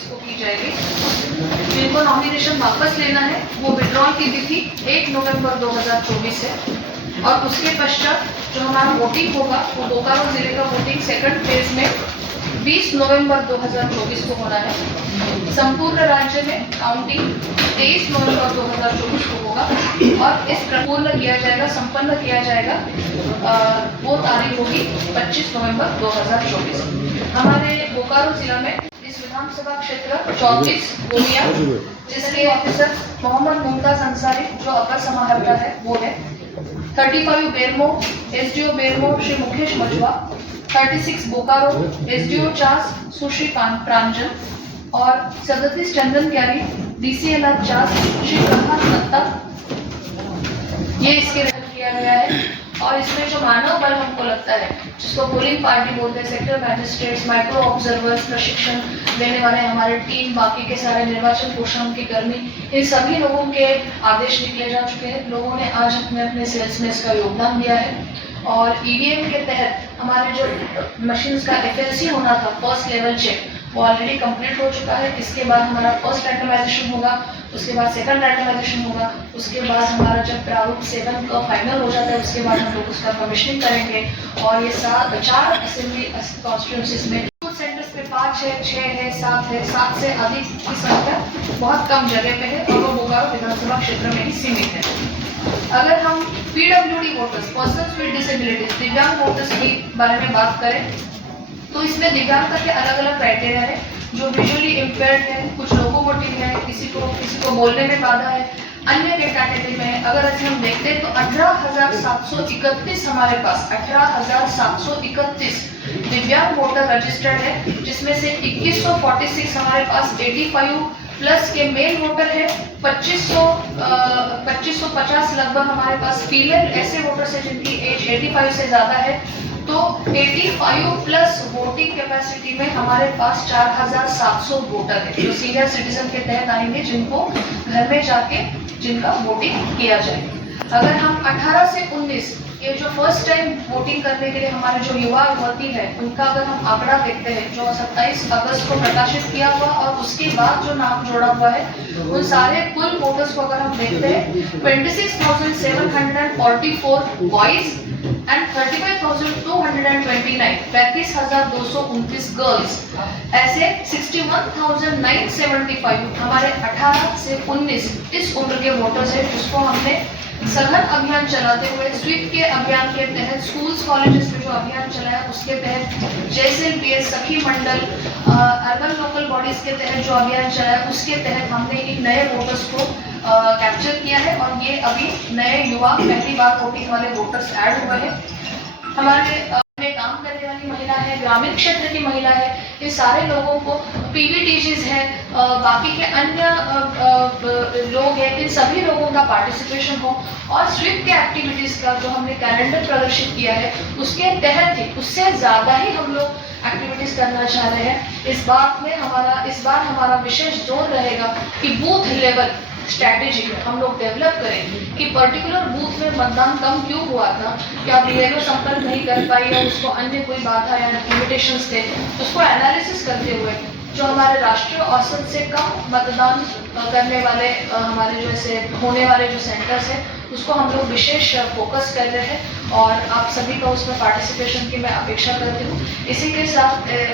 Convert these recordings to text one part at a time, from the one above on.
2024 को की जाएगी। जिनको नॉमिनेशन वापस लेना है वो विड्रॉल की तिथि 1 नवंबर 2024 है और उसके पश्चात जो हमारा वोटिंग होगा वो बोकारो जिले का वोटिंग सेकंड फेज में 20 नवंबर 2024 को होना है। संपूर्ण राज्य में काउंटिंग 23 नवंबर 2024 को होगा और इस पूर्ण किया जाएगा, संपन्न किया जाएगा वो तारीख होगी 25 नवंबर 2024। हमारे बोकारो जिला में इस विधानसभा क्षेत्र 34 गोमिया जिसके ऑफिसर मोहम्मद मुमताज अंसारी जो अपर समाहर्ता है वो है, 35 बेरमो एसडीओ बेरमो श्री मुकेश मजवा, 36 बोकारो एसडीओ चास सुश्री प्रांजल और 37 चंदन क्यारी डीसीएलआर चास श्री प्रभात दत्ता, ये इसके रद्द किया गया है। और इसमें जो मानव बल हमको लगता है जिसको पोलिंग पार्टी बोलते हैं, सेक्टर मैजिस्ट्रेट्स, माइक्रो ऑब्जर्वर्स, प्रशिक्षण देने वाले हमारे टीम, बाकी के सारे निर्वाचन पोषण के कर्मी, इन सभी लोगों के आदेश निकले जा चुके हैं। लोगों ने आज अपने अपने सेल्स में इसका योगदान दिया है और ईवीएम के तहत हमारे जो मशीन्स का एफएलसी होना था, फर्स्ट लेवल चेक, वो ऑलरेडी कंप्लीट हो चुका है। इसके बाद हमारा फर्स्ट रैंडमाइजेशन होगा, उसके बाद सेकंड रैंडमाइजेशन होगा, उसके बाद हमारा जब प्रारूप 7 का फाइनल हो जाता है उसके बाद हम लोग उसका कमीशनिंग करेंगे और ये 4 असेंबली कॉन्स्टिट्यूंसीज में कुछ सेंटर्स पे 5 है, 6 है, 7 है, 7 से अधिक की संख्या बहुत कम जगह पे है और वो बोकारो विधानसभा क्षेत्र में ही सीमित है। अगर हम PWD voters, persons with disabilities, दिव्यांग वोटर्स की बारे में बात करें तो इसमें दिव्यांगता के अलग अलग क्राइटेरिया है। जो विजुअली इम्पेयर्ड है, कुछ लोकोमोटिव है, किसी को बोलने में बाधा है, अन्य के कैटेगरी में अगर हम देखते हैं तो 18,731 हमारे पास 18,731 दिव्यांग वोटर रजिस्टर्ड है, जिसमें से 2146 हमारे पास 85 प्लस के मेल वोटर है, 2550 लगभग हमारे पास फीमेल ऐसे वोटर्स है जिनकी एज 85 से ज्यादा है। तो 85 प्लस वोटिंग कैपेसिटी में हमारे पास 4700 वोटर है जो सीनियर सिटीजन के तहत आएंगे, जिनको घर में जाके जिनका वोटिंग किया जाए। अगर हम 18 से 19 ये जो फर्स्ट टाइम वोटिंग करने के लिए हमारे जो युवा युवती है उनका अगर हम आंकड़ा देखते हैं जो 27 अगस्त को प्रकाशित किया हुआ और उसके बाद जो नाम जोड़ा हुआ है उन सारे कुल वोटर्स को अगर हम देखते हैं 26,744 बॉयज एंड 35,229 35,229 गर्ल्स, ऐसे 61,975 हमारे 18 से 19 इस उम्र के वोटर्स है जिसको हमने सघन अभियान चलाते हुए स्वीप के अभियान के तहत स्कूल्स कॉलेजेस में जो अभियान चलाया उसके तहत JSLPS सखी मंडल अर्बन लोकल बॉडीज के तहत जो अभियान चलाया उसके तहत हमने एक नए वोटर्स को कैप्चर किया है और ये अभी नए युवा पहली बार वोटिंग वाले वोटर्स ऐड हुए हैं। हमारे में काम करने वाली महिला है, ग्रामीण क्षेत्र की महिला है, इन सारे लोगों को PVTGs है, बाकी के अन्य लोग हैं, इन सभी लोगों का पार्टिसिपेशन हो और स्वीप के एक्टिविटीज का जो हमने कैलेंडर प्रदर्शित किया है उसके तहत ही उससे ज्यादा ही हम लोग एक्टिविटीज करना चाह रहे हैं। इस बार हमारा विशेष जोर रहेगा कि बूथ लेवल स्ट्रैटेजी हम लोग डेवलप करें कि पर्टिकुलर बूथ में मतदान कम क्यों हुआ था, क्या बीएलओ संपर्क नहीं कर पाई या उसको अन्य कोई बाधा या लिमिटेशंस थे, उसको एनालिसिस करते हुए जो हमारे राष्ट्रीय औसत से कम मतदान करने वाले हमारे जो ऐसे होने वाले जो सेंटर्स हैं उसको हम लोग विशेष फोकस कर रहे हैं और आप सभी का उसमें पार्टिसिपेशन की मैं अपेक्षा करती हूँ। इसी के साथ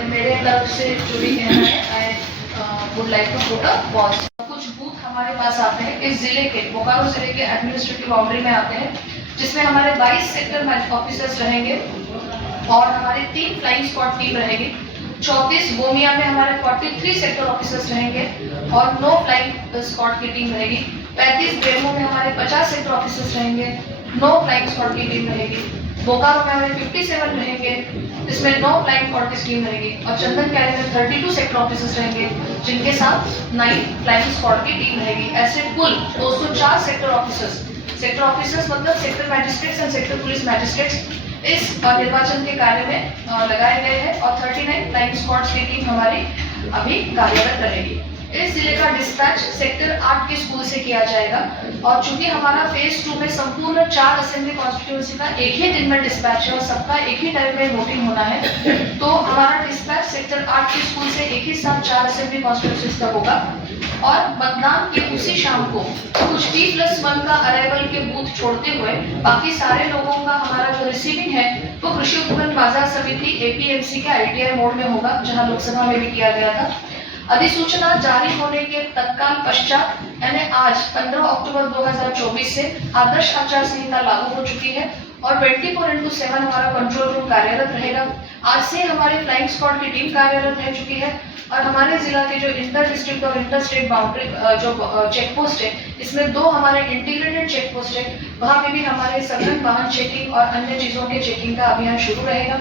मेरे तरफ से जो भी कहना है I would like to put a pause. कुछ बूथ हमारे पास आते हैं इस जिले के बोकारो जिले के एडमिनिस्ट्रेटिव बाउंड्री में आते हैं जिसमें हमारे 22 सेक्टर ऑफिसर्स रहेंगे और हमारी 3 फ्लाइंग स्क्वाड टीम रहेगी। 34 गोमिया में हमारे 43 सेक्टर ऑफिसर्स रहेंगे और 9 फ्लाइंग स्क्वाड की टीम रहेगी। 35 बेरमो में हमारे 50 सेक्टर ऑफिसर्स रहेंगे, 9 फ्लाइंग स्क्वाड की टीम रहेगी। बोकारो में हमारे 57 रहेंगे जिसमें 9 फ्लाइंग स्क्वाड की टीम रहेगी और चंदन कैली में 32 सेक्टर ऑफिसर्स रहेंगे जिनके साथ 9 फ्लाइंग स्क्वाड की टीम रहेगी। ऐसे कुल 204 सेक्टर ऑफिसर्स मतलब sector magistrates and sector police magistrates इस निर्वाचन के कार्य में लगाए गए हैं और 39 फ्लाइंग स्क्वाड्स की टीम हमारी अभी कार्यरत रहेगी। इस जिले का डिस्पैच सेक्टर 8 के स्कूल से किया जाएगा और चूंकि हमारा फेज 2 में संपूर्ण 4 असेंबली कॉन्स्टिट्यूंसी का एक ही दिन में डिस्पैच है और सबका एक ही टाइम में वोटिंग होना है, तो हमारा डिस्पैच सेक्टर 8 के स्कूल से एक ही साथ 4 असेंबली कॉन्स्टिट्यूंसी का होगा और मतदान की उसी शाम को कुछ T+1 का अराइवल के बूथ छोड़ते हुए बाकी सारे लोगों का हमारा जो रिसीविंग है वो कृषि उत्पन्न बाजार समिति APMC के ITI मोड में होगा, जहां लोकसभा में भी किया गया था। अधिसूचना जारी होने के तत्काल पश्चात यानी आज 15 अक्टूबर 2024 से आदर्श आचार संहिता लागू हो चुकी है और 24/7 हमारा कंट्रोल रूम कार्यरत रहेगा। आज से हमारे फ्लाइंग स्क्वाड की टीम कार्यरत रह चुकी है और हमारे जिला के जो इंटर डिस्ट्रिक्ट और इंटर स्टेट बाउंड्री जो चेक पोस्ट है, इसमें 2 हमारे इंटीग्रेटेड चेक पोस्ट है, वहाँ पे भी हमारे सघन वाहन चेकिंग और अन्य चीजों के चेकिंग का अभियान शुरू रहेगा।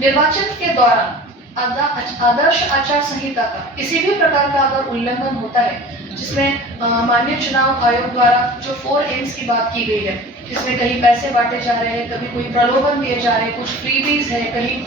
निर्वाचन के दौरान आदर्श आचार संहिता का किसी भी प्रकार का अगर उल्लंघन होता है, जिसमें माननीय चुनाव आयोग द्वारा जो 4 एम्स की बात की गई है, जिसमें कहीं पैसे बांटे जा रहे हैं, कभी कोई प्रलोभन दिए जा रहे हैं, कुछ फ्रीबीज है, कहीं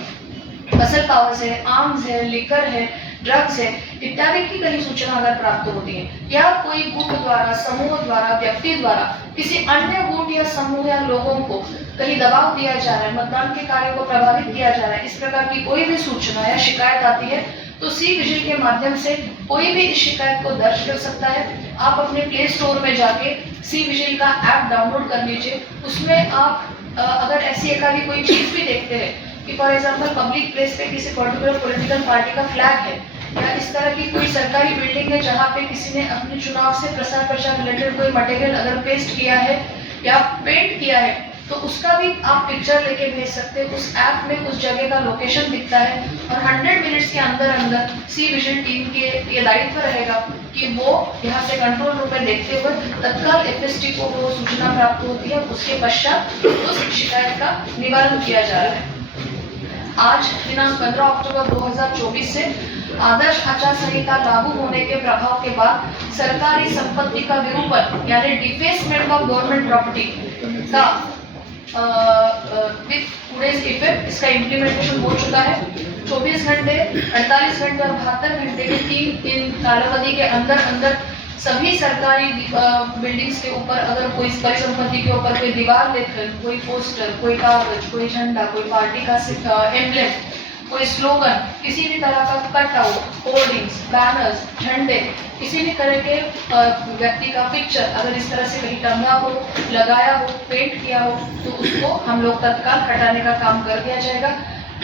मसल पावर्स है, आर्म्स है, लिकर है, ड्रग्स है इत्यादि की कहीं सूचना अगर प्राप्त होती है या कोई गुट द्वारा, समूह द्वारा, व्यक्ति द्वारा किसी अन्य गुट या समूह या लोगों को कहीं दबाव दिया जा रहा है, मतदान के कार्य को प्रभावित किया जा रहा है, इस प्रकार की कोई भी सूचना या शिकायत आती है तो सी विजिल के माध्यम से कोई भी इस शिकायत को दर्ज कर सकता है। आप अपने प्ले स्टोर में जाके सी विजिल का ऐप डाउनलोड कर लीजिए। उसमें आप अगर ऐसी एकाधी कोई चीज भी देखते हैं कि फॉर एग्जाम्पल पब्लिक प्लेस पे किसी पर्टिकुलर पॉलिटिकल पार्टी का फ्लैग है या इस तरह की कोई सरकारी बिल्डिंग है जहाँ पे किसी ने अपने चुनाव से प्रसार प्रचार रिलेटेड कोई मटेरियल अगर पेस्ट किया है या पेंट किया है, तो उसका भी आप पिक्चर लेके भेज सकते हैं। उस ऐप में उस जगह का लोकेशन दिखता है और 100 मिनट्स के अंदर अंदर सी विजिल टीम के ये दायित्व रहेगा कि वो यहाँ से कंट्रोल रूम में देखते हुए तत्काल FST को वो सूचना प्राप्त होती है, उसके पश्चात उस शिकायत का निवारण किया जा रहा है। आज दिनांक 15 अक्टूबर 2024 से आदर्श आचार संहिता लागू होने के प्रभाव के बाद सरकारी संपत्ति का विरूपण यानी डिफेसमेंट ऑफ गवर्नमेंट प्रॉपर्टी का विद टुडेज इफेक्ट इसका इम्प्लीमेंटेशन हो चुका है। 24 घंटे, 48 घंटे और 72 घंटे के 3 दिन कालावधि के अंदर अंदर सभी सरकारी बिल्डिंग्स के ऊपर अगर कोई परिसंपत्ति के ऊपर कोई दीवार लेकर कोई पोस्टर, कोई कागज, कोई झंडा, कोई पार्टी का एम्ब्लेम, कोई स्लोगन, किसी भी तरह का कट आउट, होर्डिंग्स, बैनर्स, झंडे, किसी भी तरह के व्यक्ति का पिक्चर अगर इस तरह से कहीं टंगा हो, लगाया हो, पेंट किया हो, तो उसको हम लोग तत्काल हटाने का काम कर दिया जाएगा।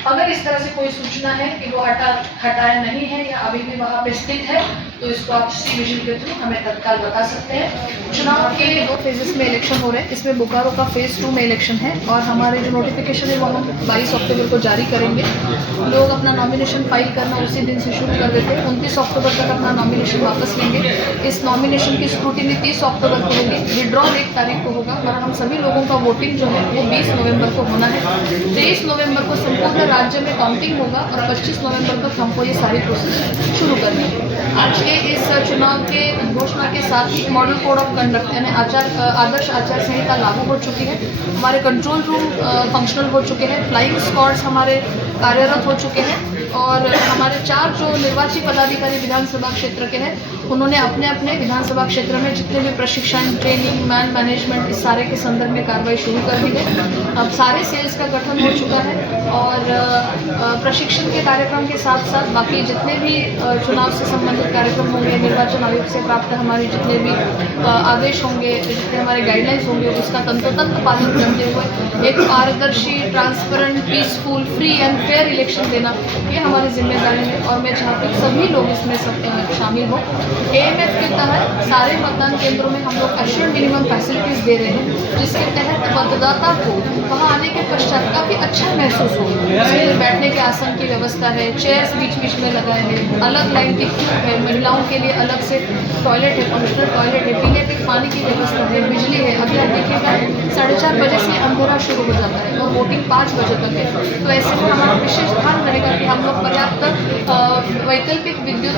अगर इस तरह से कोई सूचना है कि वो हटाया नहीं है या अभी भी वहाँ पे स्थित है, तो इसको आप सी विजिल के थ्रू हमें तत्काल बता सकते हैं। चुनाव के 2 फेजेस में इलेक्शन हो रहे हैं। इसमें बोकारो का फेज 2 में इलेक्शन है और हमारे जो नोटिफिकेशन है वो हम 22 अक्टूबर को जारी करेंगे। लोग अपना नॉमिनेशन फाइल करना उसी दिन से शुरू कर देते हैं। 29 अक्टूबर तक अपना नॉमिनेशन वापस लेंगे। इस नॉमिनेशन की स्क्रूटिनी 30 अक्टूबर को होगी, विड्रॉल 1 तारीख को होगा और हम सभी लोगों का वोटिंग जो है वो 20 नवंबर को होना है। 23 नवंबर को संपूर्ण राज्य में काउंटिंग होगा और 25 नवंबर तक हमको ये सारी प्रोसेस शुरू करनी है। आज के इस चुनाव के घोषणा के साथ ही मॉडल कोड ऑफ कंडक्ट यानी आदर्श आचार संहिता लागू हो चुकी है। हमारे कंट्रोल रूम फंक्शनल हो चुके हैं, फ्लाइंग स्क्वाड्स हमारे कार्यरत हो चुके हैं और हमारे 4 जो निर्वाची पदाधिकारी विधानसभा क्षेत्र के हैं उन्होंने अपने अपने विधानसभा क्षेत्र में जितने भी प्रशिक्षण, ट्रेनिंग, मैनेजमेंट इस सारे के संदर्भ में कार्रवाई शुरू कर दी है। अब सारे सेल्स का गठन हो चुका है और प्रशिक्षण के कार्यक्रम के साथ साथ बाकी जितने भी चुनाव से संबंधित कार्यक्रम होंगे, निर्वाचन आयोग से प्राप्त हमारे जितने भी आदेश होंगे, जितने हमारे गाइडलाइंस होंगे, उसका तंतोतंत्र पालन करते हुए एक पारदर्शी, transparent, peaceful, free and fair election देना ये हमारी जिम्मेदारी है और मैं चाहती हूँ सभी लोग इसमें शामिल हो। AMF के तहत सारे मतदान केंद्रों में हम लोग एश्योर्ड मिनिमम फैसिलिटीज दे रहे हैं, जिसके तहत मतदाता को वहाँ आने के पश्चात काफ़ी अच्छा महसूस हो। इसमें बैठने के आसन की व्यवस्था है, चेयर्स बीच बीच में लगाए हैं, अलग लाइन की क्यू है, महिलाओं के लिए अलग से टॉयलेट है, पर्सनल टॉयलेट है, पीने के पानी की व्यवस्था है, बिजली है। अभी आप देखिएगा 4:30 बजे से अंधेरा शुरू हो जाता है और वोटिंग 5 बजे तक है। तो ऐसे में हमारा विशेष ध्यान रहेगा कि हम लोग पर्याप्त वैकल्पिक विद्युत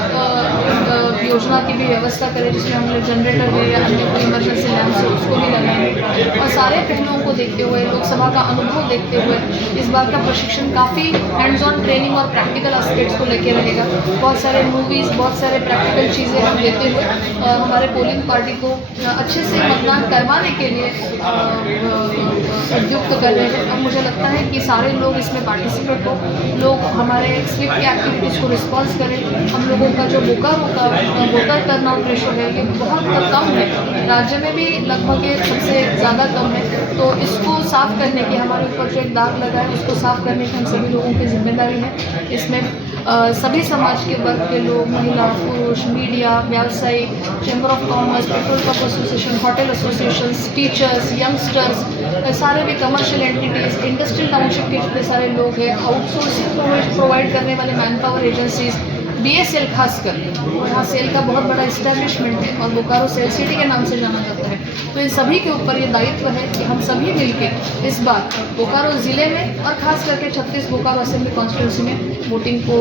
योजना की भी व्यवस्था करें, जिसमें हम लोग जनरेटर है या अन्य कोई इमरजेंसी लैम्प है उसको भी लगाएंगे। और सारे पहलुओं को देखते हुए, लोकसभा का अनुभव देखते हुए इस बार का प्रशिक्षण काफ़ी हैंड्स ऑन ट्रेनिंग और प्रैक्टिकल एस्पेक्ट्स को लेकर रहेगा। बहुत सारे मूवीज़, बहुत सारे प्रैक्टिकल चीज़ें हम देते हुए हमारे पोलिंग पार्टी को अच्छे से मतदान करवाने के लिए उद्युक्त कर रहे हैं। और मुझे लगता है कि सारे लोग इसमें पार्टिसिपेट हो, लोग हमारे स्वीप की एक्टिविटीज़ को रिस्पॉन्स करें। हम लोगों का जो वोटर टर्नआउट रेशो है ये बहुत कम है, राज्य में भी लगभग ये सबसे ज़्यादा कम है। तो इसको साफ करने की, हमारे ऊपर जो एक दाग लगा है उसको साफ करने की हम सभी लोगों की जिम्मेदारी है। इसमें सभी समाज के वर्ग के लोग, महिला, पुरुष, मीडिया, व्यवसायी, chamber of commerce, petrol pump association, hotel association, teachers, youngsters, सारे भी कमर्शियल एंटिटीज़, इंडस्ट्रियल टाउनशिप के जितने सारे लोग हैं, आउटसोर्सिंग प्रोवाइड करने वाले मैन पावर एजेंसीज, BSL खासकर, यहाँ सेल का बहुत बड़ा इस्टेब्लिशमेंट है और बोकारो सेल सिटी के नाम से जाना जाता है। तो इन सभी के ऊपर ये दायित्व है कि हम सभी मिलकर इस बार बोकारो ज़िले में और खास करके 36 बोकारो असेंबली कॉन्स्टिट्यूंसी में वोटिंग को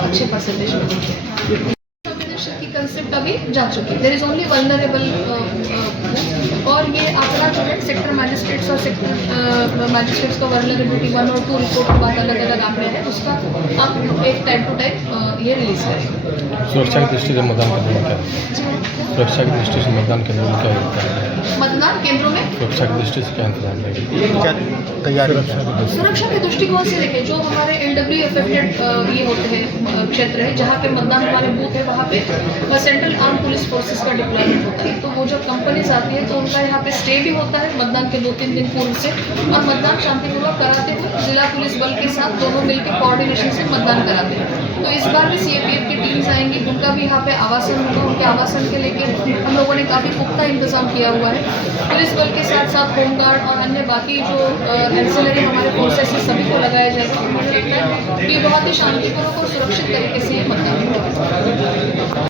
अच्छे परसेंटेज में देखें। की कंसेप्ट अभी जा चुकी है, देयर इज़ ओनली वल्नरेबल, और ये आंकड़ा जो है सेक्टर मैजिस्ट्रेट्स और सेक्टर मैजिस्ट्रेट्स का वल्नरेबिलिटी 1 और 2 रिपोर्ट के बाद अलग अलग आंकड़े हैं, उसका आप एक टाइम टू टाइम ये रिलीज करेंगे। सुरक्षा की दृष्टि से मतदान करने में क्या सुरक्षा की दृष्टि से मतदान करने में क्या होता है? मतदान केंद्रों में सुरक्षा की दृष्टि से क्या इंतजाम रहेगी, क्या तैयारी? सुरक्षा के दृष्टिकोण से देखें, जो हमारे LW अफेक्टेड ये होते हैं क्षेत्र है जहाँ पे मतदान हमारे बूथ है, वहाँ पे सेंट्रल आर्म पुलिस फोर्सेस का डिप्लॉयमेंट होता है। तो वो जब कंपनीज आती है तो उनका यहाँ पे स्टे भी होता है मतदान के 2-3 दिन पूर्व से, और मतदान शांतिपूर्वक कराते हुए जिला पुलिस बल के साथ दोनों मिलकर कोऑर्डिनेशन से मतदान कराते हैं। तो इस बार भी CAPF की टीम्स आएंगी, उनका भी यहाँ पे आवासन होगा, उनके आवासन के लेके हम लोगों ने काफ़ी पुख्ता इंतजाम किया हुआ है। पुलिस बल के साथ साथ होमगार्ड और अन्य बाकी जो एंसिलरी हमारे फोर्सेस है सभी को लगाया जाएगा। मुझे लगता है कि बहुत ही शांतिपूर्वक और सुरक्षित तरीके से ये मतदान होगा।